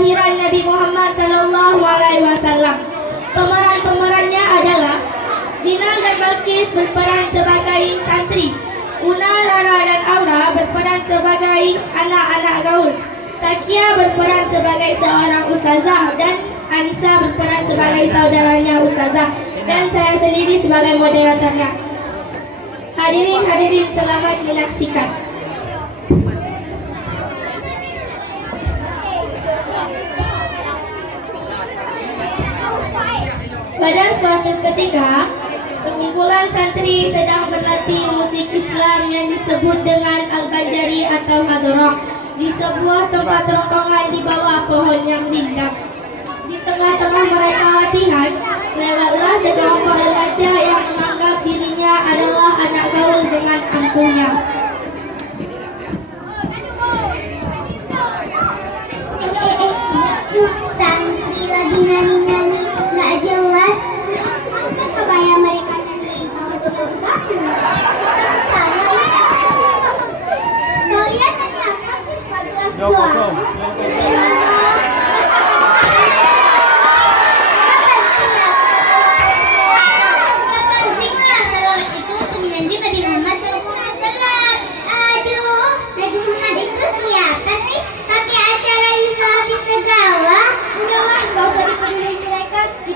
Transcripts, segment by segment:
kelahiran Nabi Muhammad SAW. Pemeran-pemerannya adalah Jinal dan Balkis berperan sebagai santri, Una, Rara dan Aura berperan sebagai anak-anak gaul, Sakia berperan sebagai seorang ustazah, dan Anissa berperan sebagai saudaranya ustazah, dan saya sendiri sebagai moderatornya. Hadirin selamat menyaksikan. Pada suatu ketika, sekumpulan santri sedang berlatih musik Islam yang disebut dengan Al-Banjari atau Hadroh di sebuah tempat rongkongan di bawah pohon yang rindang. Di tengah-tengah mereka latihan, lewatlah sekelompok remaja yang menganggap dirinya adalah anak gaul dengan angkuhnya. Santri lagi nyanyi-nyanyi nggak jelas. Coba ya mereka nyanyiin kalian nanya apa sih? Nggak jelas doang.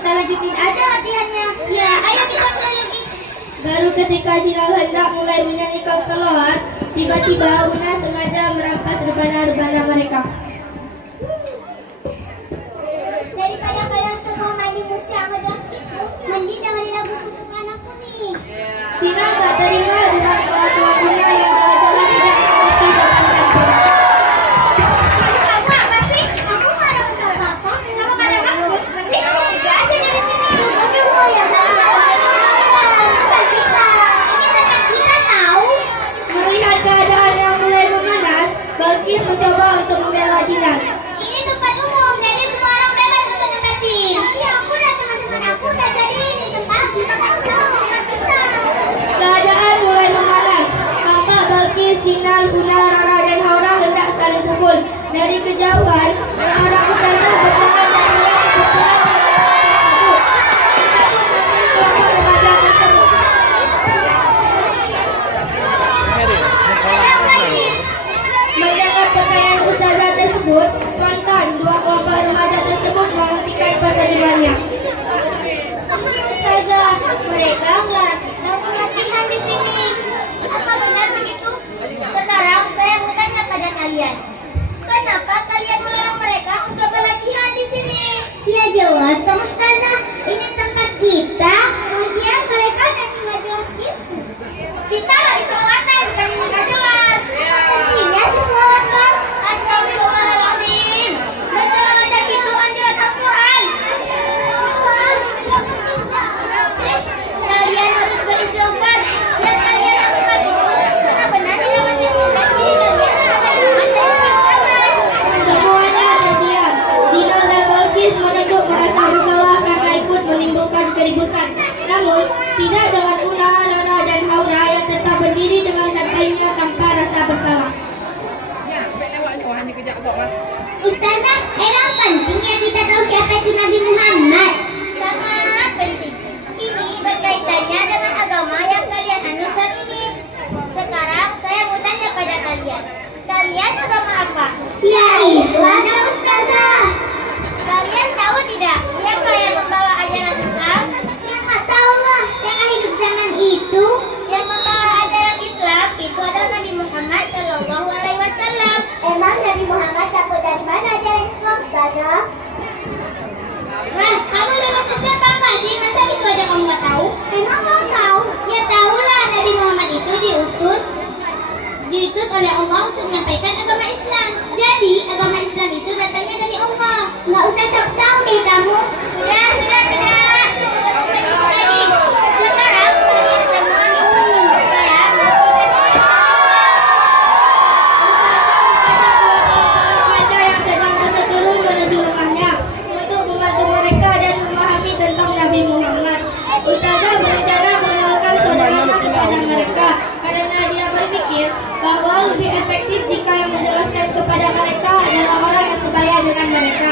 Lanjutin aja latihannya. Ya, ayo kita mulai lagi. Baru ketika Jinal hendak mulai menyanyikan selawat, tiba-tiba Una sengaja merampas rebana-rebana mereka. Daripada kalian semua main di musik yang ngejelas itu, mending dengerin lagu kesukaan aku nih. Jinal gak terima dengan kelakuan Una yang jelas-jelas tidak mengerti sopan santun. Kamu apa sih? Aku gak ada masalah apa. Kalau gak ada maksud, mending kamu pergi aja dari sini. Aduh, ya bukan kita. Ini tempat kita tahu. Melihat keadaan yang mulai memanas, Balkis mencoba untuk membela Jinal. Ini tempat umum, jadi semua orang bebas untuk nempatin. Tapi aku dan teman-teman aku udah jadi di tempat kita kita. Keadaan mulai memanas. Tampak Balkis, Jinal, Una, Rara dan Haura hendak saling pukul. Dari kejauhan, seorang ustazah berjalan dan melihat pukulan kelompok remaja tersebut. Mendengar perkataan ustazah tersebut, spontan dua kelompok remaja tersebut menghentikan persalibannya. Ustazah, mereka nggak latihan di sini. Apa benar begitu? Sekarang saya mau tanya pada kalian. Kenapa kalian melarang mereka untuk berlatihan di sini? Ya jelas dong Ustazah, ini tempat kita. Kemudian mereka nyanyi nggak jelas gitu. Kita lagi selawatan, bukan nyanyi nggak jelas. Apa pentingnya sih selawatan? Astagfirullahaladzim. Berselawatan itu anjuran Al-Quran. Kalian harus beristighfar. Yang kalian lakukan itu benar-benar tidak menciptakan diri kalian Semuanya terdiam. Jinal dan Balkis menunduk merasa bersalah karena ikut menimbulkan keributan. Namun, tidak dengan Una, Rara dan Haura yang tetap berdiri dengan santainya tanpa rasa bersalah. Ustazah, emang penting ya kita tahu siapa itu Nabi Muhammad? Sangat penting. Ini berkaitannya dengan agama yang kalian anut saat ini. Sekarang saya mau tanya pada kalian. Kalian agama apa? Ya Islam, Ustazah. Kalian tahu tidak siapa yang membawa ajaran Islam? Ya nggak tahu lah. Yang hidup zaman itu. Yang membawa ajaran Islam itu adalah Nabi Muhammad SAW. Emang Nabi Muhammad dapat dari mana ajaran Islam, Ustazah? Wah, kamu lulus SD apa enggak sih? Masa itu aja kamu nggak tahu? Emang kamu tahu? Ya tahulah, Nabi Muhammad itu diutus oleh Allah untuk menyampaikan agama Islam. Jadi, agama Islam itu datangnya dari Allah. Nggak usah sok tahu deh kamu. Sudah. Lagi. Sekarang, kalian semua itu menurut saya Remaja yang sedang berseturun menuju rumahnya untuk membantu mereka dan memahami tentang Nabi Muhammad. Ustazah berencana mengenalkan saudaranya kepada mereka karena dia berpikir bahwa lebih efektif jika yang menjelaskan kepada mereka adalah orang yang sebaya dengan mereka.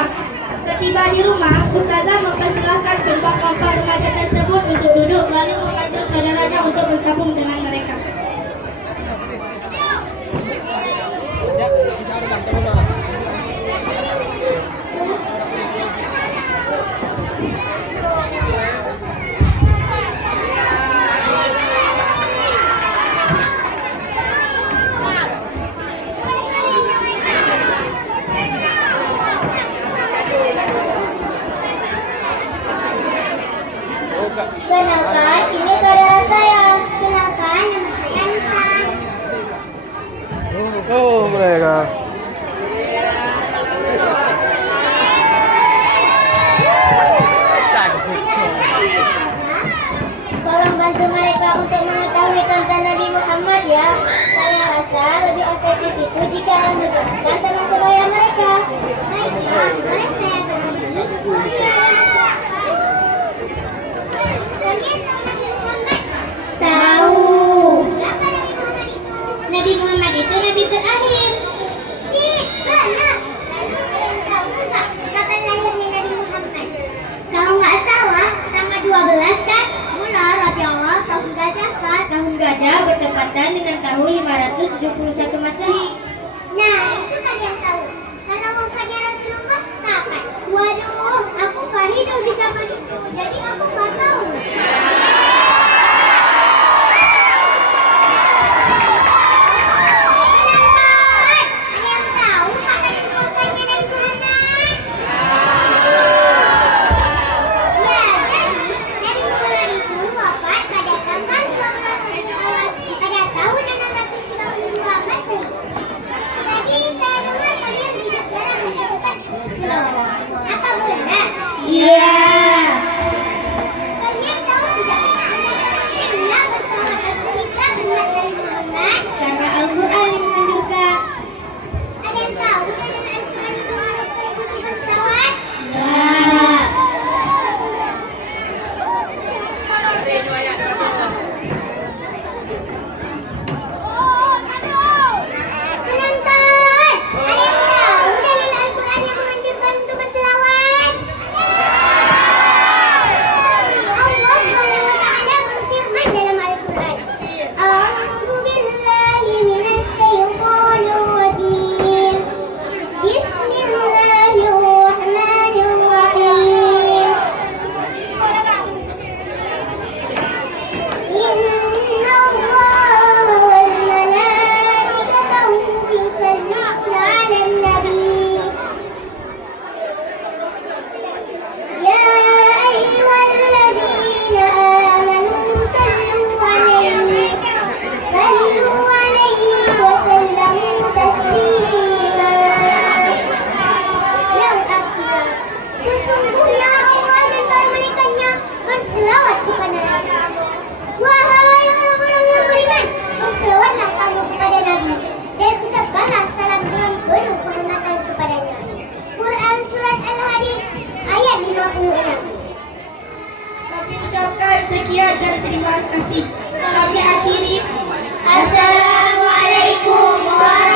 tentang Nabi Muhammad ya. Saya rasa lebih efektif itu jika orang menjelaskan tentang sebaya mereka. Baiklah, boleh saya berbagi? Kalian tahu Nabi Muhammad? Tahu. Siapa Nabi Muhammad itu? Nabi Muhammad itu Nabi terakhir. Benar. Lalu kalian tahu nggak kapan lahirnya Nabi Muhammad? Kalau nggak salah, tanggal 12 kan? Bulan Rabiul Awal tahun gajah kan? Tahun gajah bertepatan dengan tahun 571 Masehi. Nah, itu kalian tahu. Kalau wafatnya Rasulullah kapan? Waduh, aku nggak hidup di zaman itu, jadi aku nggak tahu. Apa benar? Iya. Kalian tahu tidak? Kita bersama kita benar dari Muhammad karena Al-Quran yang menganjurkan. Ada yang tahu dalil Al-Quran itu menganjurkan untuk berselawat? Ya. Kami ucapkan sekian dan terima kasih. Kami akhiri. Assalamualaikum warahmatullahi wabarakatuh.